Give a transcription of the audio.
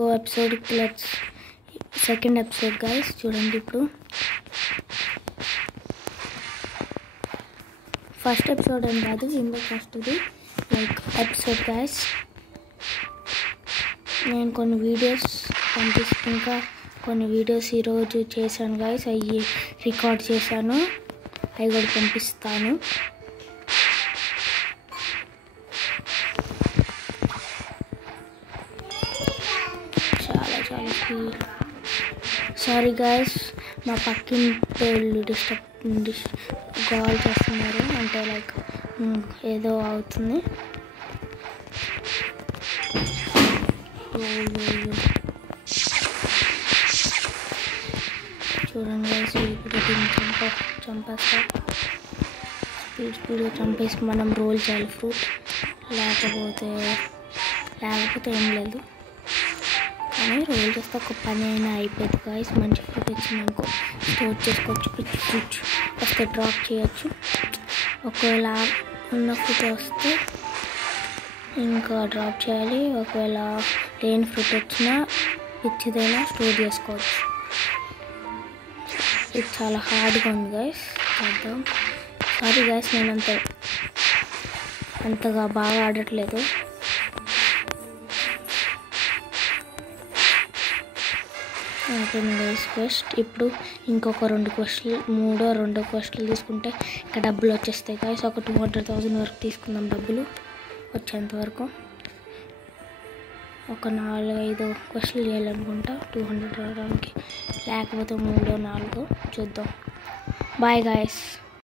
Go episode. Let's second episode, guys. చూడండి ఇప్పుడు first episode అని కాదు, ఇందులో ఫస్ట్ది లైక్ ఎపిసోడ్ గైస్. నేను కొన్ని వీడియోస్ ఇంకా కొన్ని వీడియోస్ ఈరోజు చేశాను గైస్. అవి రికార్డ్ చేశాను, అవి కూడా పంపిస్తాను. సారీ గైస్, మా పక్కింటోళ్ళు గోల్ చేస్తున్నారు, అంటే లైక్ ఏదో అవుతుంది. చూడండి గైస్, ఇప్పుడు చంపేస్తా. స్పీడ్గా చంపేసి మనం రోల్ చేయాలి ఫ్రూట్, లేకపోతే ఏం లేదు. కానీ రోల్ చేస్తే ఒక పని అయినా అయిపోయింది గైస్. మంచి ఫ్రూట్ వచ్చిందనుకో స్టోర్ చేసుకోవచ్చు, పిచ్చి ఫ్రూట్ వస్తే డ్రాప్ చేయొచ్చు. ఒకవేళ ఉన్న ఫ్రూట్ వస్తే ఇంకా డ్రాప్ చేయాలి. ఒకవేళ లేని ఫ్రూట్ వచ్చినా పిచ్చిదైనా స్టోర్ చేసుకోవచ్చు. ఇది చాలా హార్డ్గా ఉంది గైస్, చేద్దాం. సారీ గైస్, నేను అంతగా బాగా ఆడట్లేదు. క్వెస్ట్ ఇప్పుడు ఇంకొక రెండో క్వెస్ట్లు తీసుకుంటే ఇంకా డబ్బులు వచ్చేస్తాయి గైస్. ఒక 200,000 వరకు తీసుకుందాం, డబ్బులు వచ్చేంత వరకు. ఒక 4-5 క్వెస్ట్లు చేయాలనుకుంటా 200 రావడానికి, లేకపోతే 3-4 చూద్దాం. Bye guys.